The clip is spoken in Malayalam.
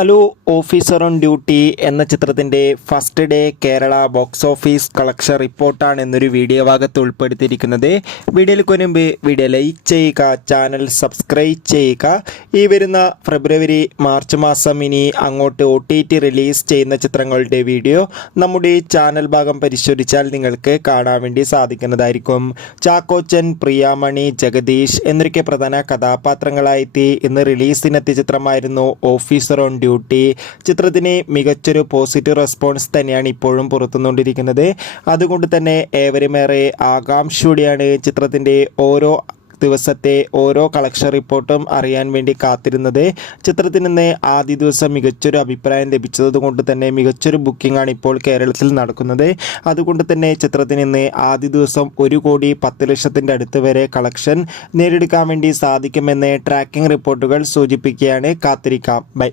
ഹലോ, ഓഫീസർ ഓൺ ഡ്യൂട്ടി എന്ന ചിത്രത്തിൻ്റെ first day Kerala box office collection റിപ്പോർട്ടാണ് എന്നൊരു വീഡിയോ ഭാഗത്ത് ഉൾപ്പെടുത്തിയിരിക്കുന്നത്. വീഡിയോയിലേക്ക് മുൻപ് വീഡിയോ ലൈക്ക് ചെയ്യുക, ചാനൽ സബ്സ്ക്രൈബ് ചെയ്യുക. ഈ വരുന്ന ഫെബ്രുവരി മാർച്ച് മാസം ഇനി അങ്ങോട്ട് OTT റിലീസ് ചെയ്യുന്ന ചിത്രങ്ങളുടെ വീഡിയോ നമ്മുടെ ചാനൽ ഭാഗം പരിശോധിച്ചാൽ നിങ്ങൾക്ക് കാണാൻ വേണ്ടി സാധിക്കുന്നതായിരിക്കും. ചാക്കോച്ചൻ, പ്രിയാമണി, ജഗദീഷ് എന്നൊക്കെ പ്രധാന കഥാപാത്രങ്ങളായെത്തി ഇന്ന് റിലീസിനെത്തിയ ചിത്രമായിരുന്നു ഓഫീസർ ഓൺ ഡ്യൂട്ടി. ചിത്രത്തിന് മികച്ചൊരു പോസിറ്റീവ് റെസ്പോൺസ് തന്നെയാണ് ഇപ്പോഴും പുറത്തുകൊണ്ടിരിക്കുന്നത്. അതുകൊണ്ട് തന്നെ ഏവരുമേറെ ആകാംക്ഷയോടെയാണ് ചിത്രത്തിൻ്റെ ഓരോ ദിവസത്തെ ഓരോ കളക്ഷൻ റിപ്പോർട്ടും അറിയാൻ വേണ്ടി കാത്തിരുന്നത്. ചിത്രത്തിൽ നിന്ന് ആദ്യ ദിവസം മികച്ചൊരു അഭിപ്രായം ലഭിച്ചത് കൊണ്ട് തന്നെ മികച്ചൊരു ബുക്കിംഗ് ആണ് ഇപ്പോൾ കേരളത്തിൽ നടക്കുന്നത്. അതുകൊണ്ട് തന്നെ ചിത്രത്തിന് ഇന്ന് ആദ്യ ദിവസം 1,10,00,000 അടുത്ത് വരെ കളക്ഷൻ നേടിയെടുക്കാൻ വേണ്ടി സാധിക്കുമെന്ന് ട്രാക്കിംഗ് റിപ്പോർട്ടുകൾ സൂചിപ്പിക്കുകയാണ്. കാത്തിരിക്കാം. ബൈ.